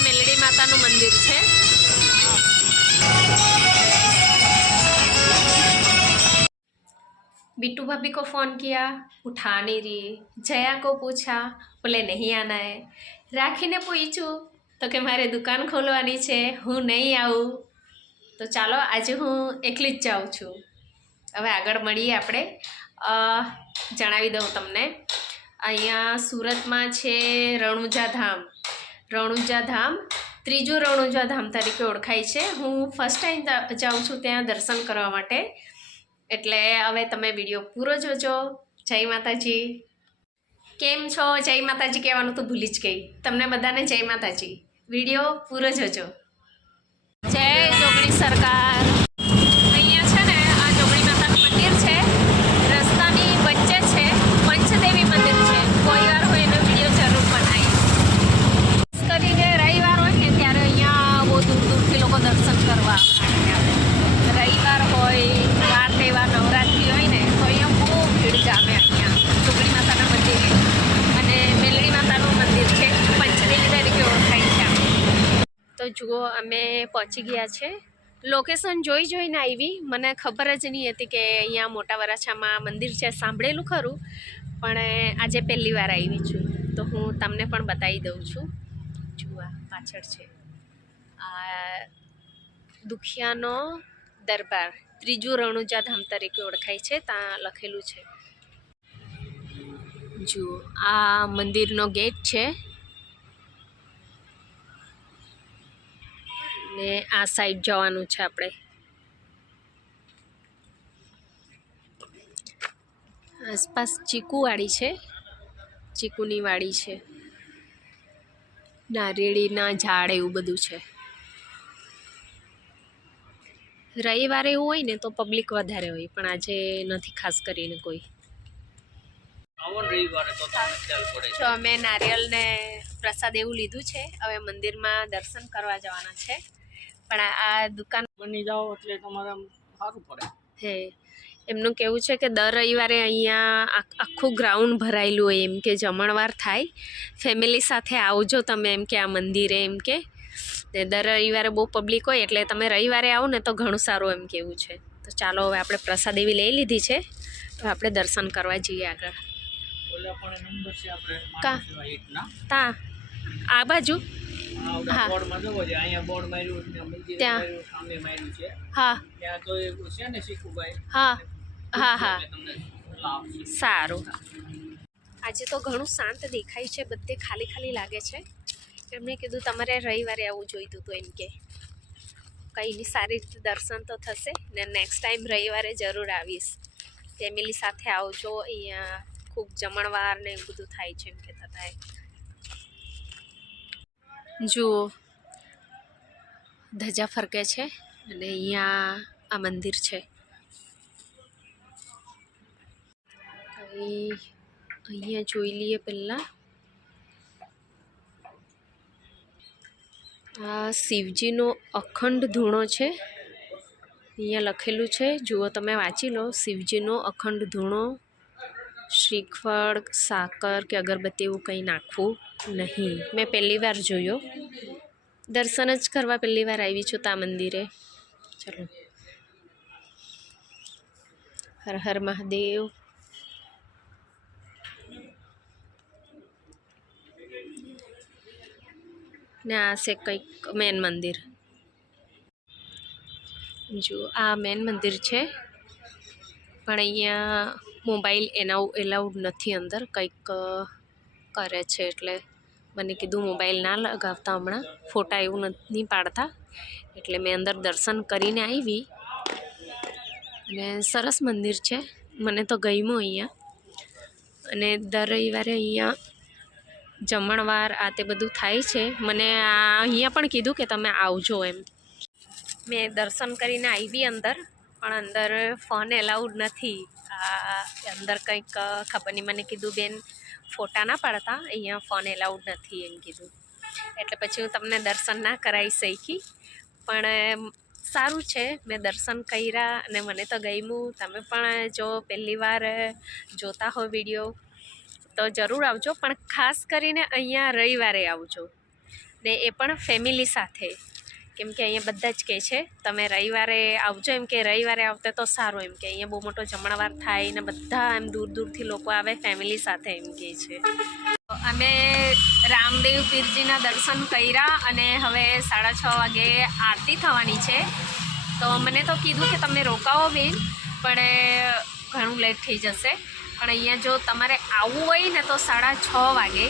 मेलड़ी माताનું મંદિર છે। बिट्टू भाभी को फ़ोन किया, उठा नहीं रही। जया को पूछा, बोले नहीं आना है। राखी ने पूछू तो कि मारे दुकान खोलवानी छे, हूँ नहीं आऊँ। तो चालो आज हूँ एकली ज जाऊँ छूँ। हवे आगळ मळीए आपणे। जणावी दऊं तमने, अहींया सूरतमां छे रણુજા धाम। રણુજા धाम ત્રીજું રણુજા धाम તરીકે ઓળખાય છે। હું ફર્સ્ટ ટાઈમ જાઉં છું ત્યાં દર્શન કરવા માટે, એટલે હવે તમે વિડીયો પૂરો જોજો। જય માતાજી। કેમ છો? જય માતાજી કહેવાનું તો ભૂલી જ ગઈ। તમને બધાને જય માતાજી। વિડીયો પૂરો જોજો। જય જોગણી સરકાર। અહીંયા છે ને આ જોગણી માતાનું મંદિર છે, રસ્તાની વચ્ચે છે, પંચદેવી મંદિર છે। કોઈ વાર હોય એનો વિડીયો જરૂર બનાવીશ। ખાસ કરીને રવિવાર હોય ને ત્યારે અહીંયા બહુ દૂર દૂરથી લોકો દર્શન કરવા આવે। રવિવાર હોય, વાર તહેવાર, નવરાત્રિ હોય ને તો અહીંયા બહુ ભીડ જામે। અહીંયા જોગણી માતાના મંદિરે અને મેલડી માતાનું મંદિર છે, પંચદેવી તરીકે ઓળખાય છે। તો જુઓ અમે પહોંચી ગયા છે। લોકેશન જોઈને આવી। મને ખબર જ નહીં હતી કે અહીંયા મોટા વરાછામાં મંદિર છે। સાંભળેલું ખરું, પણ આજે પહેલી વાર આવી છું, તો હું તમને પણ બતાવી દઉં છું। જુઓ પાછળ છે આ દુખિયાનો દરબાર, ત્રીજું રણુજા ધામ તરીકે ઓળખાય છે, ત્યાં લખેલું છે। જુઓ આ મંદિરનો ગેટ છે ને આ સાઈડ જવાનું છે આપણે। આસપાસ ચીકુવાડી છે, ચીકુની વાડી છે, નારિયેળીના ઝાડ એવું બધું છે। રવિવારે એવું હોય ને તો પબ્લિક વધારે હોય, પણ આજે નથી ખાસ કરીને કોઈ। જો અમે નારિયેળ ને પ્રસાદ એવું લીધું છે, હવે મંદિરમાં દર્શન કરવા જવાના છે। પણ આ દુકાન બની જાઓ એટલે તમારે સારું પડે હે। એમનું કહેવું છે કે દર રવિવારે અહીંયા આખું ગ્રાઉન્ડ ભરાયેલું હોય, એમ કે જમણવાર થાય, ફેમિલી સાથે આવજો તમે, એમ કે આ મંદિરે, એમ કે દર રવિવારે બહુ પબ્લિક હોય એટલે તમે રવિવારે આવો ને તો ઘણું સારું એમ કેવું છે। તો ચાલો હવે આપણે પ્રસાદ એવી લઈ લીધી છે, તો આપણે દર્શન કરવા જઈએ આગળ। કા તા આ બાજુ હા ત્યાં હા હા હા હા સારું। આજે તો ઘણું શાંત દેખાય છે, બધે ખાલી ખાલી લાગે છે। એમણે કીધું તમારે રવિવારે આવવું જોઈતું હતું, એમ કે કંઈ નહીં, સારી રીતે દર્શન તો થશે ને। નેક્સ્ટ ટાઈમ રવિવારે જરૂર આવીશ। ફેમિલી સાથે આવજો, અહીંયા ખૂબ જમણવાર ને એવું બધું થાય છે, એમ કહેતા થાય। જુઓ ધજા ફરકે છે અને અહીંયા આ મંદિર છે। અહીંયા જોઈ લઈએ પહેલાં। આ શિવજીનો અખંડ ધૂણો છે, અહીંયા લખેલું છે, જુઓ તમે વાંચી લો। શિવજીનો અખંડ ધૂણો, શ્રીફળ, સાકર કે અગરબત્તી એવું કંઈ નાખવું નહીં। મેં પહેલી વાર જોયો, દર્શન જ કરવા પહેલી વાર આવી છું તા મંદિરે। ચલો, હર હર મહાદેવ। ને આ છે કંઈક મેન મંદિર। જો આ મેન મંદિર છે, પણ અહીંયા મોબાઈલ એલાઉડ નથી અંદર, કંઈક કરે છે એટલે મને કીધું મોબાઈલ ના લગાવતા હમણાં, ફોટા એવું નહીં પાડતા, એટલે મેં અંદર દર્શન કરીને આવી। અને સરસ મંદિર છે, મને તો ગમ્યું અહીંયા। અને દર રવિવારે અહીંયા જમણવાર આ તે બધું થાય છે। મને અહીંયા પણ કીધું કે તમે આવજો એમ। મેં દર્શન કરીને આવી અંદર, પણ અંદર ફોન એલાઉડ નથી। આ અંદર કંઈક ખબર નહીં, મને કીધું બેન ફોટા ના પાડતા, અહીંયા ફોન એલાઉડ નથી એમ કીધું, એટલે પછી હું તમને દર્શન ના કરાવી શકી। પણ સારું છે, મેં દર્શન કર્યા અને મને તો ગમ્યું। તમે પણ જો પહેલી વાર જોતા હો વિડીયો તો જરૂર આવજો, પણ ખાસ કરીને અહીંયા રવિવારે આવજો। ને એ પણ ફેમિલી સાથે, કેમ કે અહીંયા બધા જ કહે છે તમે રવિવારે આવજો, એમ કે રવિવારે આવતે તો સારું, એમ કે અહીંયા બહુ મોટો જમણવાર થાય ને બધા એમ દૂર દૂરથી લોકો આવે ફેમિલી સાથે, એમ કહે છે. અમે રામદેવ પીરજીના દર્શન કર્યા અને હવે 6:30 વાગે આરતી થવાની છે. તો મને તો કીધું કે તમે રોકાવો બેન, પણ ઘણું લેટ થઈ જશે. પણ અહીંયા જો તમારે આવવું હોય ને તો 6:30 વાગે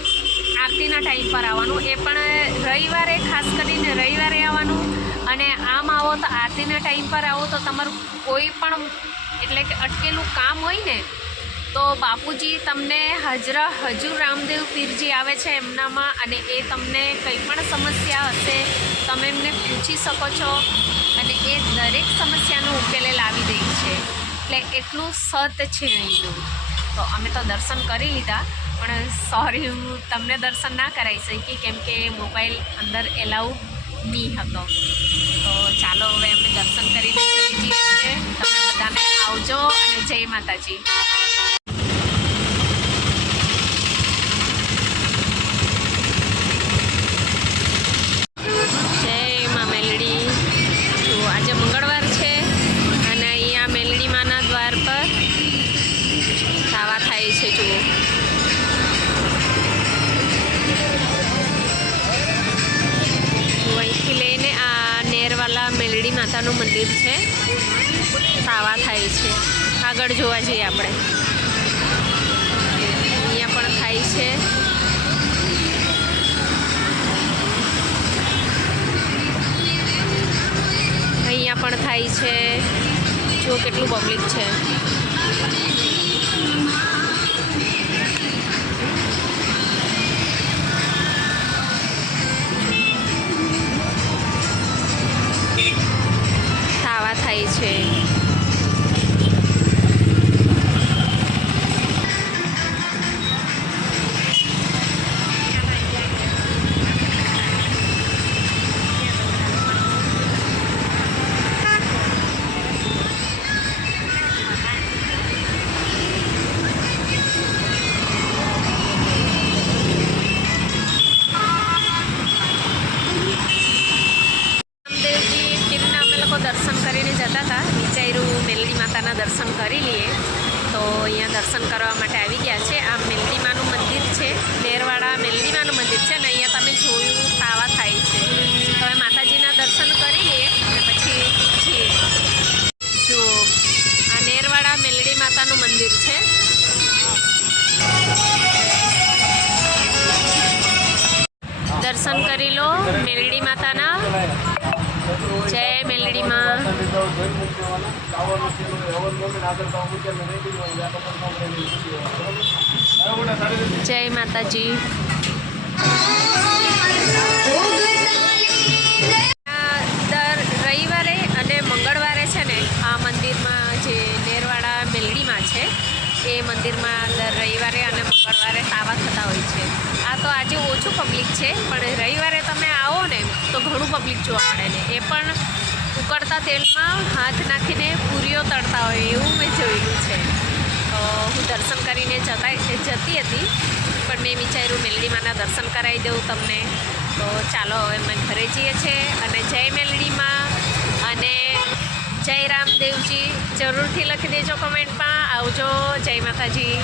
આરતીના ટાઈમ પર આવવાનું, એ પણ રવિવારે, ખાસ કરીને રવિવારે આવવાનું. અને આમ આવો તો આરતીના ટાઈમ પર આવો તો તમારું કોઈ પણ એટલે કે અટકેલું કામ હોય ને તો બાપુજી તમને હજુર રામદેવ પીરજી આવે છે એમનામાં, અને એ તમને કંઈ પણ સમસ્યા હશે તમે એમને પૂછી શકો છો અને એ દરેક સમસ્યાનો ઉકેલે લાવી દે છે. એટલે એટલું સત છે અહીંનું. તો અમે તો દર્શન કરી લીધા, પણ સોરી હું તમને દર્શન ના કરાવી શકી કેમ કે મોબાઈલ અંદર એલાઉ નહીં હતો. તો ચાલો હવે અમે દર્શન કરીને જઈ જઈએ છીએ. તમે બધાને આવજો અને જય માતાજી. જય મા મેલડી. જો આજે મંગળવાર છે અને અહીંયા મેલડી માના દ્વાર પર ખાવા થાય છે. જુઓ અહીંથી લઈને આ નેરવાલા મેલડી માતાનું મંદિર છે, ખાવા થાય છે. આગળ જોવા જઈએ આપણે, અહીંયા પણ થાય છે. અહીંયા પણ થાય છે. જો કેટલું પબ્લિક છે. ખાવા થાય છે. દર્શન કરીને જતા હતા, વિચાર્યું મેલડી માતાના દર્શન કરી લઈએ. તો અહીંયા દર્શન કરવા માટે આવી ગયા છે. આ મેલડી માનું મંદિર છે, નેરવાડા મેલડી માનું મંદિર છે ને અહીંયા તમે જોયું ખાવા થાય છે. હવે માતાજીના દર્શન કરી લઈએ અને પછી છીએ. જો આ નેરવાડા મેલડી માતાનું મંદિર છે. દર્શન કરી લો મેલડી માતાના. જય મેલડી માં. જય માતાજી. દર રવિવારે અને મંગળવારે છે ને આ મંદિરમાં જે નેરવાડા મેલડીમાં છે એ મંદિરમાં દર રવિવારે અને મંગળવારે તાવા થતા હોય છે. આ તો આજે ઓછું પબ્લિક છે, પણ રવિવારે તમે આવો ને તો ઘણું પબ્લિક જોવા મળે ને એ પણ ઉકળતા તેલમાં હાથ નાખીને પૂરીઓ તળતા હોય એવું મેં જોયેલું છે. તો હું દર્શન કરીને જતી હતી, પણ મેં વિચાર્યું મેલડી માના દર્શન કરાવી દઉં તમને. તો ચાલો હવે અમે ઘરે જઈએ છીએ. અને જય મેલડી માં અને જય રામદેવજી જરૂરથી લખી દેજો કમેન્ટમાં. આવજો. જય માતાજી.